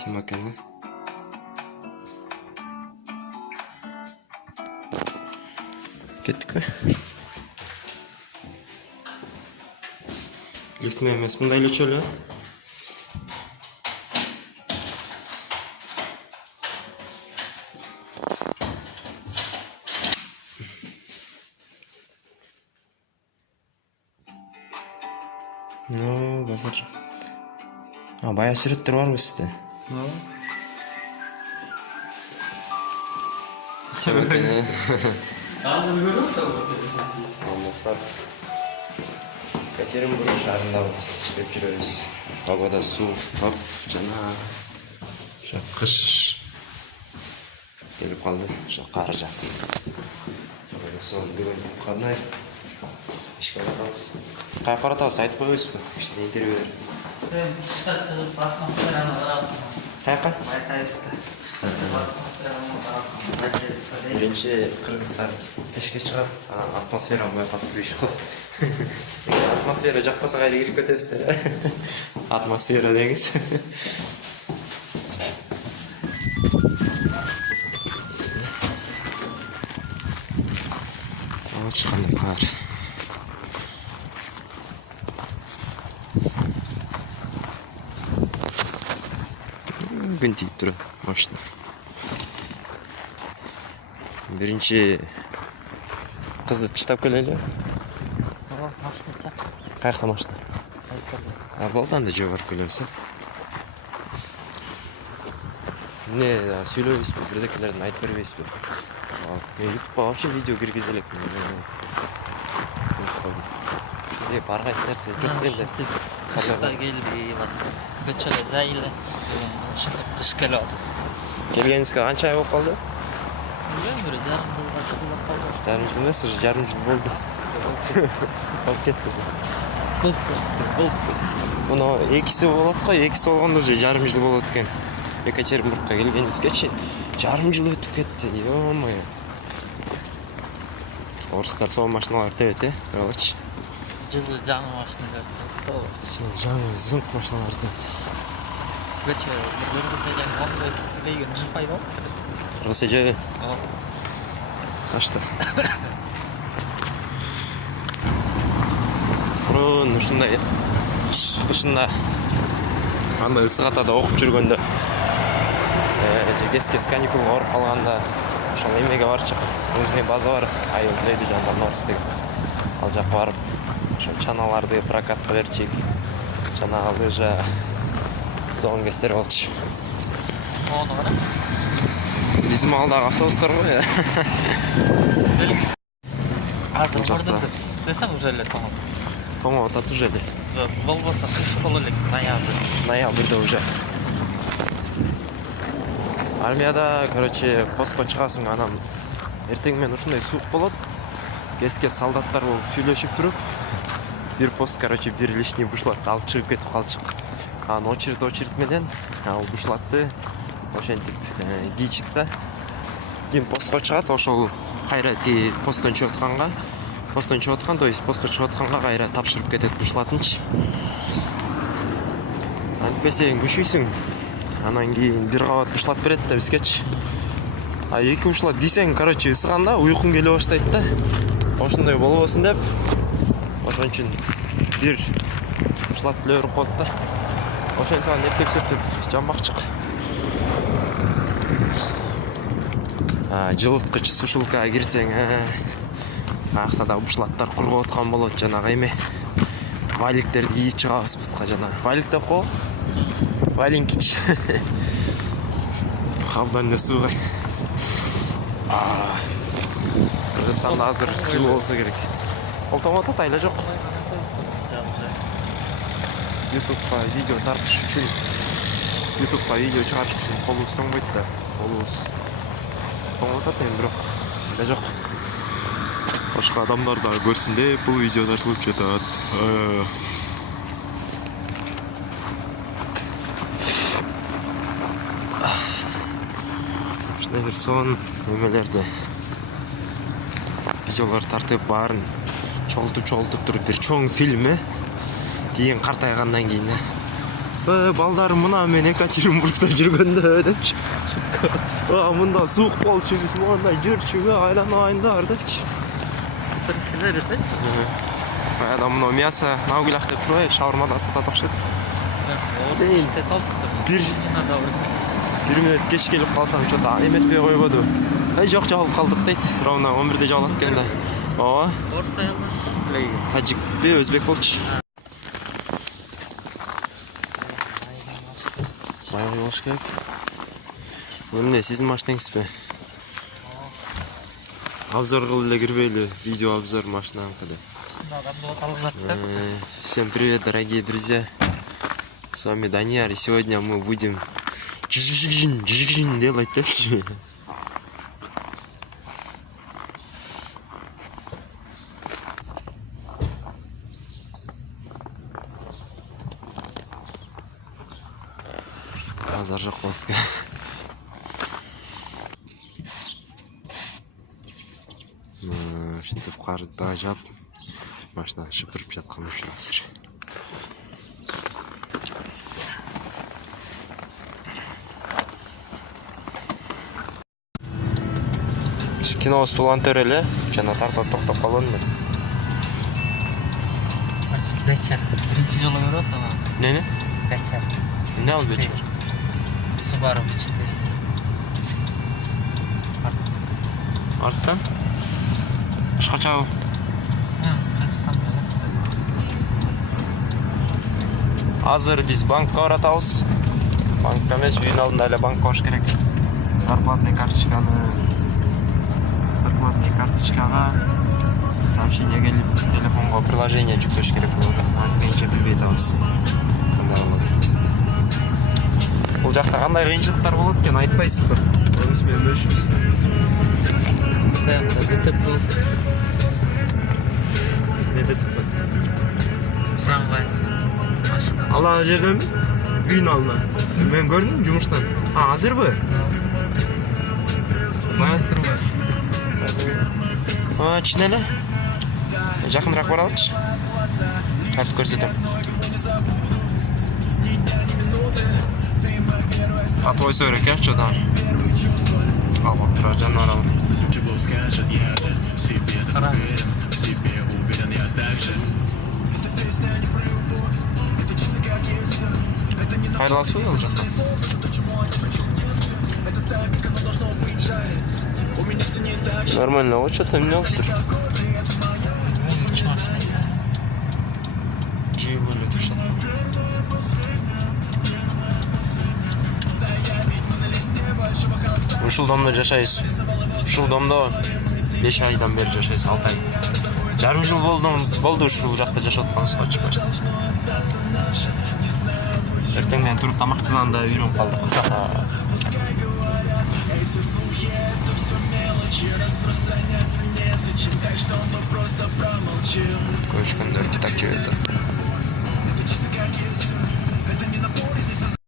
Тимакені. Кеттік пе? Үлтіме емес, мұндай үлі чөлі? Ну, базар жоқ. Бая сүреттер бар өсті. Тимакені. Саламатсыздар. Екатеринбург шаарындабыз, иштеп жүрөбүз. Погода суук, жана қыш келип калды, кар жаап. Сонун бүгүн кандай ишке барабыз. Каяка баратабыз, айтып коебузбу? Иште интервью берип. Каяка? Биринчи кыргыздар эшке чыгат, атмосфера байкап жүрүшүп калат. Атмосфера жакпаса кайда кирип кетесиздер? Атмосфера деңиз. Чыккандай бар. Күн тийип турат машина. Биринчи кызды таштап келели. Каяка машина? Болду анда жөө барып келебиз. Не, сүйлөбүзбү, бирдекелердин айтып бербейсизби? YouTube'га вообще видео киргизе элекмин. Бар кайсы нерсе жок эле. Кышта келди, көчөлө зайлы. Кыш келип атат. Келгениңизге канча ай болуп калды? Билбейм, бир жарым жылга чыккан калды. Жарым жыл эмес, уже жарым жыл болду. Болуп кетти. Муну экиси болот го, экиси болгондо уже жарым жыл болот экен. Екатеринбургка келгенибизгечи жарым жыл өтүп кетти. Ё-моё. Орустар сол машиналар тебет, Короче. Жылы жаңы машиналар. Жаңы зыңк машиналар тебет. Көчө, бир кондой деген жыпай болуп. Кыргыз эже. Кашта. Мурун ушундай кышында андай ысык атада окуп жүргөндө кез каникулга барып калганда ошол эмеге барчык. Лыжный база бар, айыл дейди жандар Норс деген. Ал жакка барып, ошо чаналарды прокатка берчик. Чанага лыжа зоон кестер болчу. Ону кара. Биздин алдагы автобустар го. Азыр мурда десем уже эле тоңоп. Тоңоп атат уже эле. Болбосо кыш боло элек, ноябрда уже. Армияда, короче, постко чыгасың, анан эртең менен ушундай суук болот. Кеске солдаттар болуп сүйлөшүп туруп, бир пост, короче, бир лишний бушлатты алып чыгып кетип калчык. Анан очередь менен ал бушлатты ошентип кийчик да. Ким постко чыгат, ошол кайра ти посттон чыгып аткан, то есть постко чыгып атканга кайра тапшырып кетет бушлатынчы. Антпесең күшүйсүң. Анан кийин бир кабат бушлат берет да бизгечи. Эки бушлат кийсең, короче, ысыганда уйкуң келе баштайт да. Ошондой болбосун деп, ошон үчүн бир бушлат эле берип коет да. Ошентип анан эптеп жамбакчык. Жылыткыч сушилкага кирсең, акта да бушлаттар кургап аткан болот, жанагы эме. Валиктерди кийип чыгабыз бутка жана. Валик деп кой. Валенкич. Калдан несугай. Кыргызстанда азыр жыл болсо керек. Колтоңуп атат, айла жок. YouTube'га видео тартыш үчүн, YouTube'га видео чыгарыш үчүн колубуз тоңбойт да. Колубуз тоңуп атат эми, бирок айла жок. Башка адамдар да көрсүн деп бул видео тартылып жатат. Бир сон немелерди видеолор тартып баарын чогултуп туруп бир чоң фильм кийин картайгандан кийин балдарым мына мен Екатеринбургда жүргөндө депчи. Мында суук болчубуз, мындай жүрчүгө айланайындар депчи. Тырсылар этечи. Адам мына мясо наугилах деп турбайбы, шаурмадан сатат окшойт. Bir minut geç gelip kalsam çoğda emetpey koybodu. Жок жабылып калдык дейт. Ровно 11-де жабылат экенде. Ооба. Орусча эмес. Тажикпи, өзбек болчу. Баягы болуш керек. Эмне сиздин машинаңызбы? Обзор кылып эле кирбейли, видео обзор машинаныкы деп. Всем привет, дорогие друзья. С вами Данияр, и сегодня мы будем делать такие. Азар жок болуп. Ушинтип карда жап машина шыпырып жаткан ушул азыр. Кино стулан төреле, жана тартып токтоп калган мен. Дача. Биринчи жолу көрөт ага. Нени? Дача. Эмне алып өчүр? Subaru ичти. Арттан? Башкачабы? Кыргызстан болот. Азыр биз банкка баратабыз. Банкка эмес, үйдүн алдында эле банкка барыш керек. Зарплатный карточкага сообщение келип, телефонго приложение жүктөш керек болот. Анткенче билбей атабыз. Кандай болот? Бул жакта кандай кыйынчылыктар болот экен, айтпайсызбы? Онусу менен бөлүшүбүз. Не ДТП? Трамвай. Машина. Ала жерден үйүн алдына. Мен көрдүм жумуштан. Азырбы? Баягы турбайбы. Чын эле. Жакыныраак баралычы. Тартып көрсөтөм. Твой сорок, а что там? Вот, граждан орал. Кайрыласыз бы жакта? Нормально, вот что-то меня автор. Жиылып турушат. Ушул домдо жашайсыз. Ушул домдо 5 айдан бери жашайсыз, 6 ай. Жарым жыл болду ушул жакта жашап атканыбызга чыкпайсыз. Эртең менен туруп тамактананда үйрөнүп калдык. Көчкөндөр так жебет.